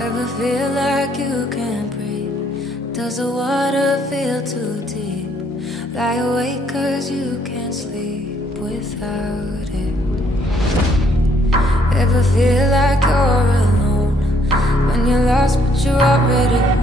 Ever feel like you can't breathe? Does the water feel too deep? Lie awake 'cause you can't sleep without it. Ever feel like you're alone when you're lost but you're already home?